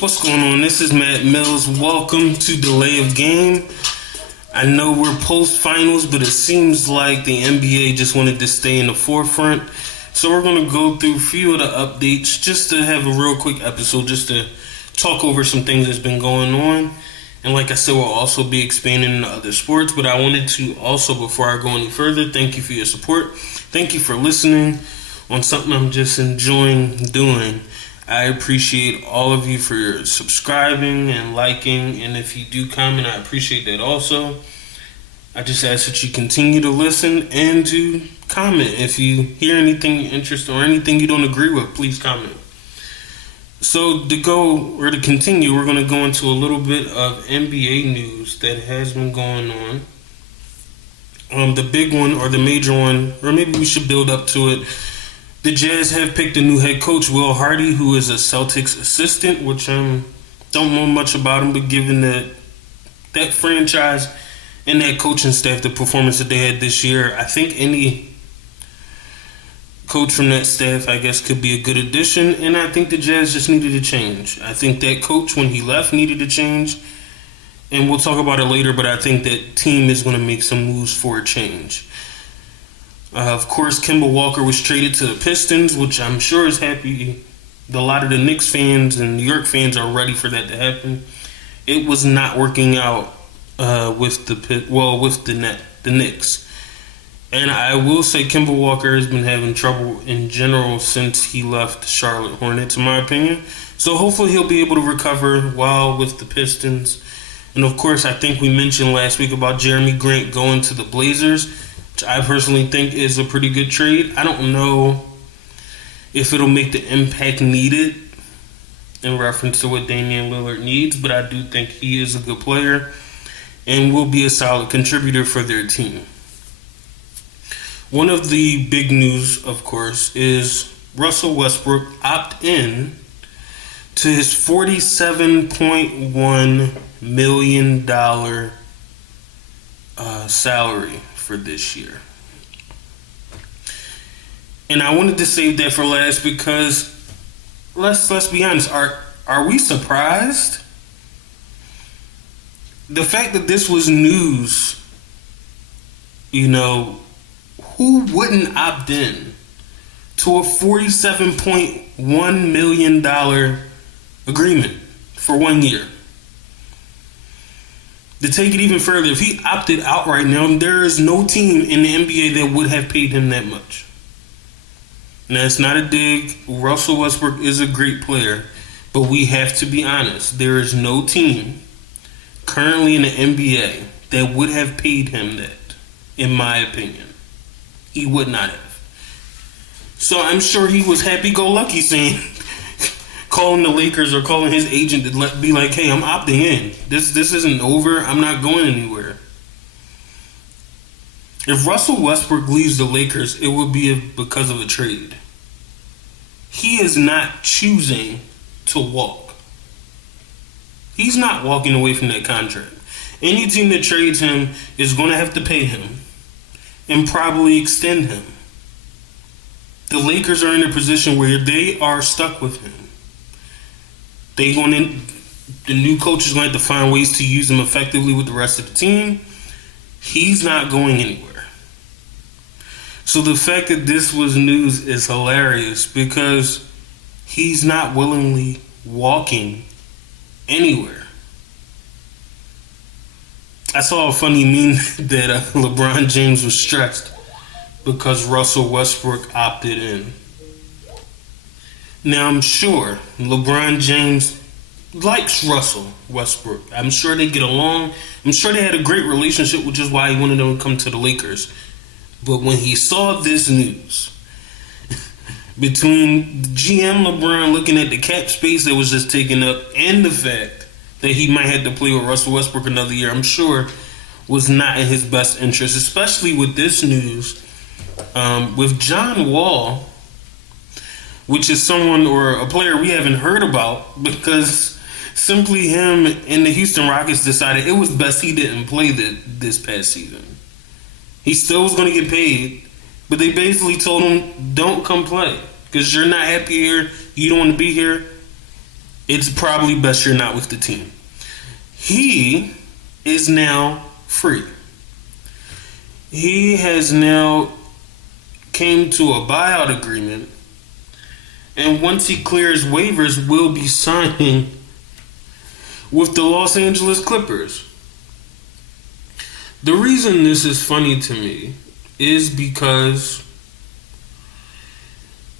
What's going on? This is Matt Mills. Welcome to Delay of Game. I know we're post-finals, but it seems like the NBA just wanted to stay in the forefront. So we're going to go through a few of the updates just to have a real quick episode, just to talk over some things that's been going on. And like I said, we'll also be expanding into other sports. But I wanted to also, before I go any further, thank you for your support. Thank you for listening on something I'm just enjoying doing. I appreciate all of you for subscribing and liking, and if you do comment, I appreciate that also. I just ask that you continue to listen and to comment. If you hear anything you interest or anything you don't agree with, please comment. So to continue, we're going to go into a little bit of NBA news that has been going on. The big one or the major one, or maybe we should build up to it. The Jazz have picked a new head coach, Will Hardy, who is a Celtics assistant, which I don't know much about him, but given that franchise and that coaching staff, the performance that they had this year, I think any coach from that staff, I guess, could be a good addition, and I think the Jazz just needed to change. I think that coach, when he left, needed to change, and we'll talk about it later, but I think that team is going to make some moves for a change. Of course, Kemba Walker was traded to the Pistons, which I'm sure is happy. A lot of the Knicks fans and New York fans are ready for that to happen. It was not working out with the Knicks. And I will say Kemba Walker has been having trouble in general since he left the Charlotte Hornets, in my opinion. So hopefully he'll be able to recover while with the Pistons. And of course, I think we mentioned last week about Jeremy Grant going to the Blazers, which I personally think is a pretty good trade. I don't know if it'll make the impact needed in reference to what Damian Lillard needs, but I do think he is a good player and will be a solid contributor for their team. One of the big news, of course, is Russell Westbrook opt in to his $47.1 million salary for this year. And I wanted to save that for last because let's be honest, are we surprised? The fact that this was news, who wouldn't opt in to a $47.1 million agreement for 1 year? To take it even further, if he opted out right now, there is no team in the NBA that would have paid him that much. Now, it's not a dig. Russell Westbrook is a great player, but we have to be honest. There is no team currently in the NBA that would have paid him that, in my opinion. He would not have. So I'm sure he was happy-go-lucky saying, calling the Lakers or calling his agent to be like, hey, I'm opting in. This isn't over. I'm not going anywhere. If Russell Westbrook leaves the Lakers, it would be because of a trade. He is not choosing to walk. He's not walking away from that contract. Any team that trades him is going to have to pay him and probably extend him. The Lakers are in a position where they are stuck with him. The new coach is going to have to find ways to use him effectively with the rest of the team. He's not going anywhere. So the fact that this was news is hilarious because he's not willingly walking anywhere. I saw a funny meme that LeBron James was stressed because Russell Westbrook opted in. Now, I'm sure LeBron James likes Russell Westbrook. I'm sure they get along. I'm sure they had a great relationship, which is why he wanted them to come to the Lakers. But when he saw this news, between GM LeBron looking at the cap space that was just taken up and the fact that he might have to play with Russell Westbrook another year, I'm sure was not in his best interest, especially with this news. With John Wall, which is someone or a player we haven't heard about because simply him and the Houston Rockets decided it was best he didn't play this past season. He still was going to get paid, but they basically told him, don't come play because you're not happy here, you don't want to be here. it's probably best you're not with the team. He is now free. He has now came to a buyout agreement, and once he clears waivers, will be signing with the Los Angeles Clippers. The reason this is funny to me is because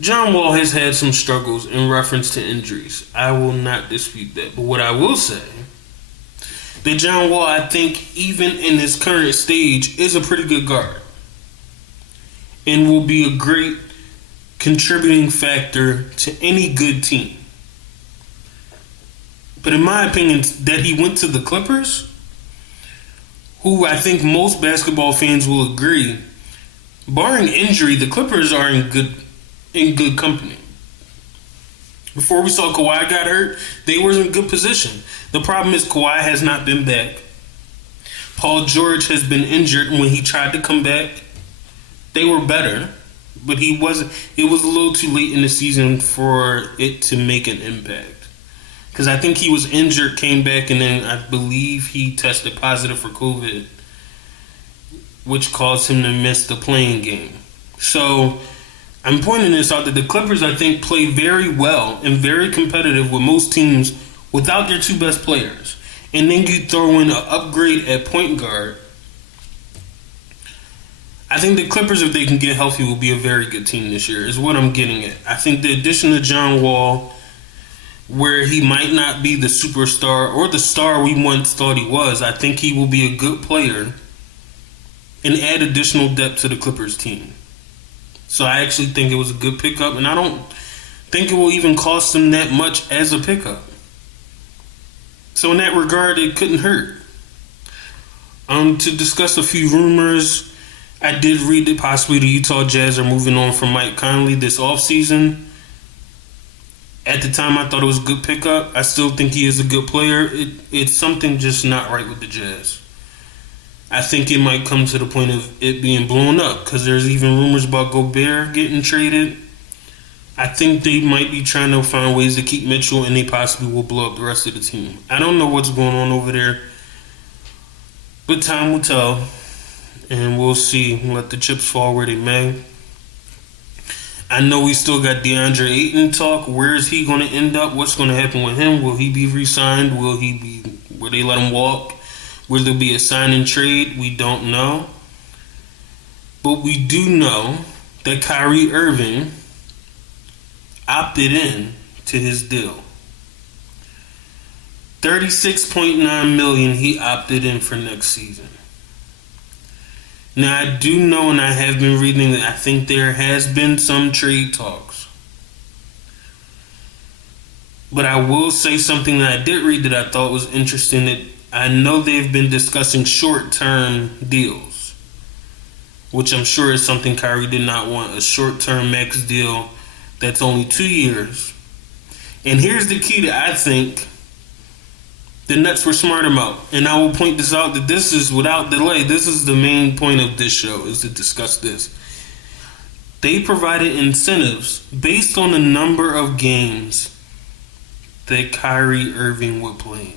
John Wall has had some struggles in reference to injuries. I will not dispute that. But what I will say, that John Wall, I think, even in his current stage, is a pretty good guard. And will be a great contributing factor to any good team. But in my opinion, that he went to the Clippers, who I think most basketball fans will agree, barring injury, the Clippers are in good company. Before we saw Kawhi got hurt, they were in good position. The problem is Kawhi has not been back. Paul George has been injured, and when he tried to come back, they were better, but he wasn't. It was a little too late in the season for it to make an impact. Because I think he was injured, came back, and then I believe he tested positive for COVID, which caused him to miss the playing game. So I'm pointing this out that the Clippers, I think, play very well and very competitive with most teams without their two best players. And then you throw in an upgrade at point guard. I think the Clippers, if they can get healthy, will be a very good team this year, is what I'm getting at. I think the addition of John Wall, where he might not be the superstar or the star we once thought he was, I think he will be a good player and add additional depth to the Clippers team. So I actually think it was a good pickup, and I don't think it will even cost them that much as a pickup. So in that regard, it couldn't hurt. To discuss a few rumors, I did read that possibly the Utah Jazz are moving on from Mike Conley this offseason. At the time, I thought it was a good pickup. I still think he is a good player. It's something just not right with the Jazz. I think it might come to the point of it being blown up because there's even rumors about Gobert getting traded. I think they might be trying to find ways to keep Mitchell, and they possibly will blow up the rest of the team. I don't know what's going on over there, but time will tell, and we'll see. Let the chips fall where they may. I know we still got DeAndre Ayton talk. Where is he going to end up? What's going to happen with him? Will he be re-signed? Will they let him walk? Will there be a sign and trade? We don't know. But we do know that Kyrie Irving opted in to his deal. $36.9 million he opted in for next season. Now, I do know, and I have been reading that I think there has been some trade talks. But I will say something that I did read that I thought was interesting, that I know they've been discussing short-term deals, which I'm sure is something Kyrie did not want, a short-term max deal that's only 2 years. And here's the key that I think the Nets were smart about. And I will point this out, that this is, without delay, this is the main point of this show, is to discuss this. They provided incentives based on the number of games that Kyrie Irving would play in.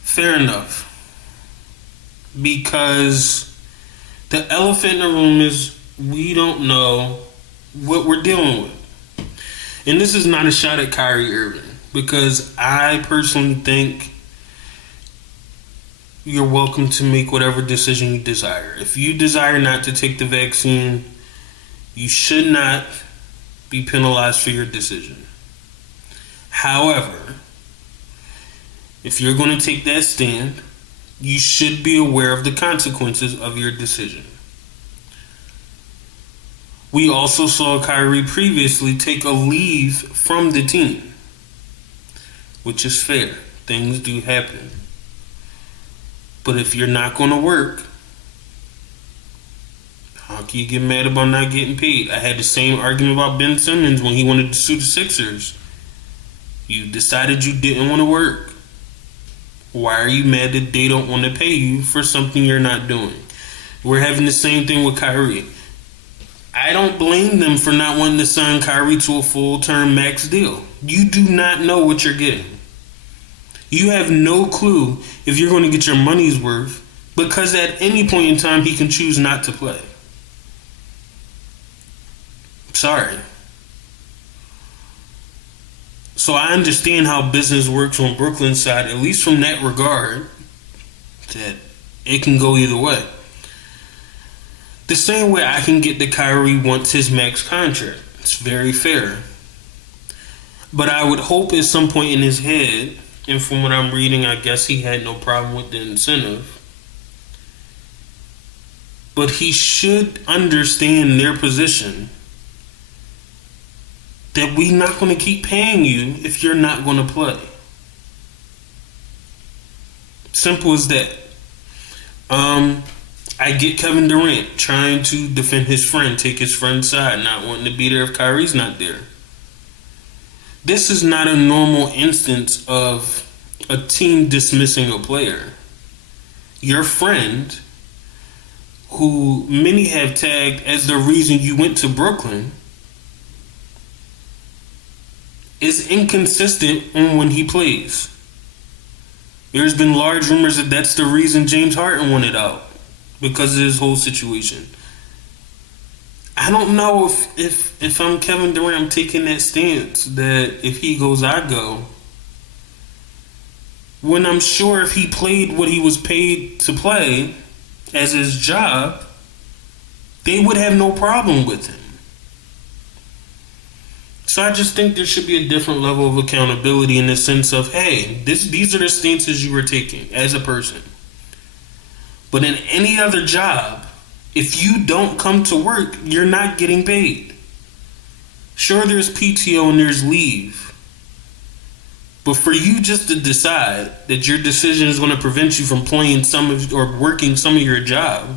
Fair enough. Because the elephant in the room is we don't know what we're dealing with. And this is not a shot at Kyrie Irving, because I personally think you're welcome to make whatever decision you desire. If you desire not to take the vaccine, you should not be penalized for your decision. However, if you're going to take that stand, you should be aware of the consequences of your decision. We also saw Kyrie previously take a leave from the team, which is fair. Things do happen. But if you're not going to work, how can you get mad about not getting paid? I had the same argument about Ben Simmons when he wanted to sue the Sixers. You decided you didn't want to work. Why are you mad that they don't want to pay you for something you're not doing? We're having the same thing with Kyrie. I don't blame them for not wanting to sign Kyrie to a full-term max deal. You do not know what you're getting. You have no clue if you're going to get your money's worth, because at any point in time he can choose not to play. Sorry. So I understand how business works on Brooklyn's side, at least from that regard, that it can go either way. The same way I can get that Kyrie wants his max contract. It's very fair. But I would hope at some point in his head, and from what I'm reading, I guess he had no problem with the incentive, but he should understand their position, that we're not going to keep paying you if you're not going to play. Simple as that. I get Kevin Durant trying to defend his friend, take his friend's side, not wanting to be there if Kyrie's not there. This is not a normal instance of a team dismissing a player. Your friend, who many have tagged as the reason you went to Brooklyn, is inconsistent on when he plays. There's been large rumors that that's the reason James Harden wanted out, because of his whole situation. I don't know if I'm Kevin Durant, I'm taking that stance that if he goes, I go. When I'm sure if he played what he was paid to play as his job, they would have no problem with him. So I just think there should be a different level of accountability in the sense of, hey, these are the stances you were taking as a person. But in any other job, if you don't come to work, you're not getting paid. Sure, there's PTO and there's leave. But for you just to decide that your decision is going to prevent you from playing or working some of your job,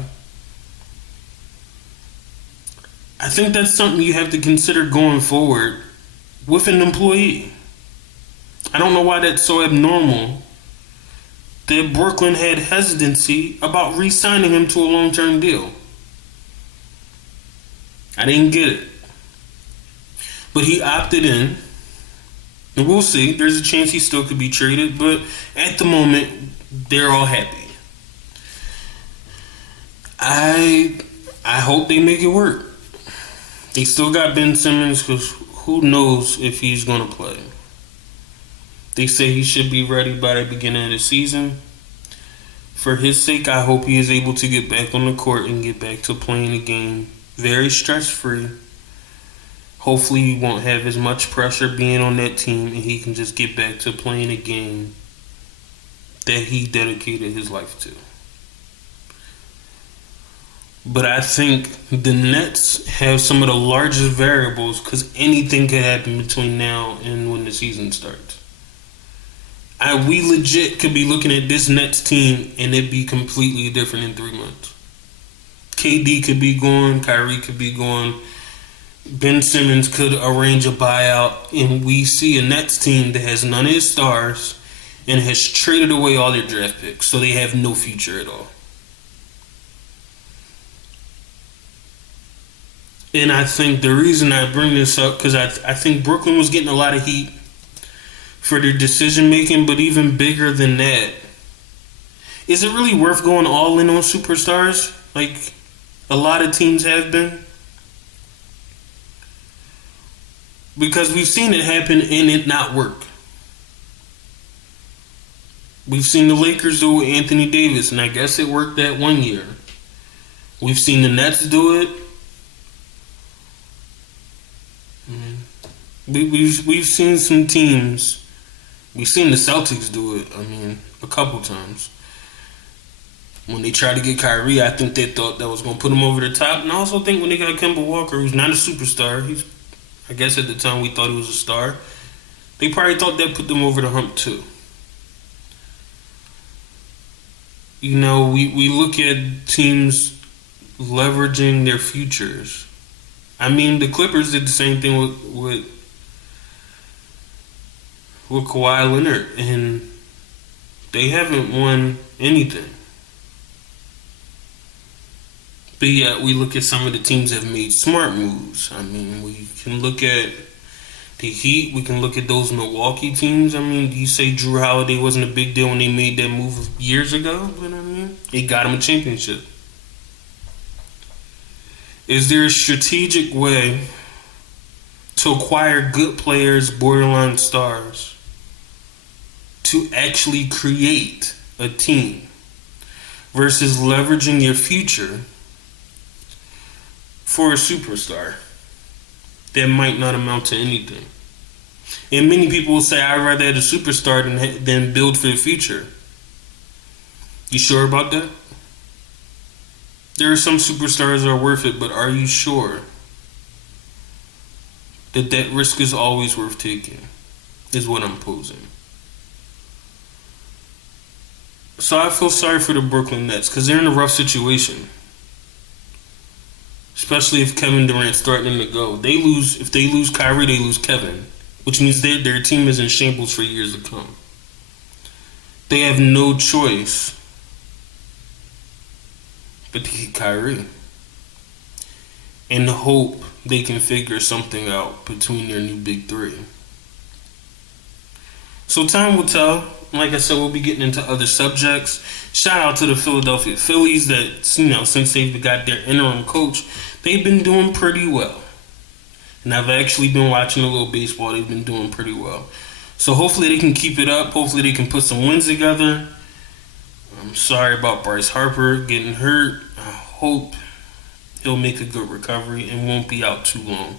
I think that's something you have to consider going forward with an employee. I don't know why that's so abnormal that Brooklyn had hesitancy about re-signing him to a long-term deal. I didn't get it. But he opted in. And we'll see. There's a chance he still could be traded. But at the moment, they're all happy. I hope they make it work. They still got Ben Simmons, because who knows if he's going to play. They say he should be ready by the beginning of the season. For his sake, I hope he is able to get back on the court and get back to playing the game very stress-free. Hopefully he won't have as much pressure being on that team, and he can just get back to playing a game that he dedicated his life to. But I think the Nets have some of the largest variables, because anything could happen between now and when the season starts. We legit could be looking at this Nets team and it be completely different in 3 months. KD could be gone, Kyrie could be gone, Ben Simmons could arrange a buyout, and we see a Nets team that has none of his stars and has traded away all their draft picks, so they have no future at all. And I think the reason I bring this up, because I think Brooklyn was getting a lot of heat for their decision making, but even bigger than that, is it really worth going all in on superstars like a lot of teams have been? Because we've seen it happen and it not work. We've seen the Lakers do it with Anthony Davis, and I guess it worked that 1 year. We've seen the Nets do it. We've seen some teams. We've seen the Celtics do it, a couple times. When they tried to get Kyrie, I think they thought that was going to put him over the top. And I also think when they got Kemba Walker, who's not a superstar, I guess at the time we thought he was a star, they probably thought that put them over the hump too. We look at teams leveraging their futures. The Clippers did the same thing with Kawhi Leonard, and they haven't won anything. But yet we look at some of the teams that have made smart moves. I mean, we can look at the Heat. We can look at those Milwaukee teams. I mean, do you say Drew Holiday wasn't a big deal when they made that move years ago? But I mean, it got him a championship. Is there a strategic way to acquire good players, borderline stars, to actually create a team versus leveraging your future for a superstar that might not amount to anything? And many people will say, I'd rather have a superstar than build for the future. You sure about that? There are some superstars that are worth it, but are you sure that that risk is always worth taking? Is what I'm posing. So I feel sorry for the Brooklyn Nets because they're in a rough situation. Especially if Kevin Durant's threatening to go. If they lose Kyrie, they lose Kevin. Which means their team is in shambles for years to come. They have no choice but to keep Kyrie. And hope they can figure something out between their new big three. So time will tell. Like I said, we'll be getting into other subjects. Shout out to the Philadelphia Phillies that, since they've got their interim coach, they've been doing pretty well. And I've actually been watching a little baseball. They've been doing pretty well. So hopefully they can keep it up. Hopefully they can put some wins together. I'm sorry about Bryce Harper getting hurt. I hope he'll make a good recovery and won't be out too long.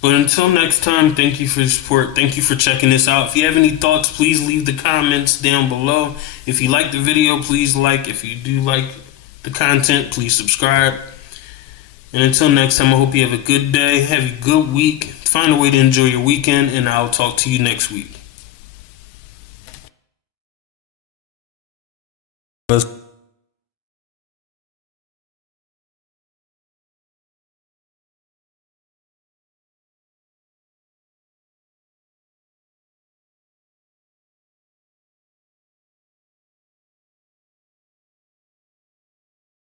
But until next time, thank you for your support. Thank you for checking this out. If you have any thoughts, please leave the comments down below. If you like the video, please like. If you do like the content, please subscribe. And until next time, I hope you have a good day, have a good week. Find a way to enjoy your weekend, and I'll talk to you next week.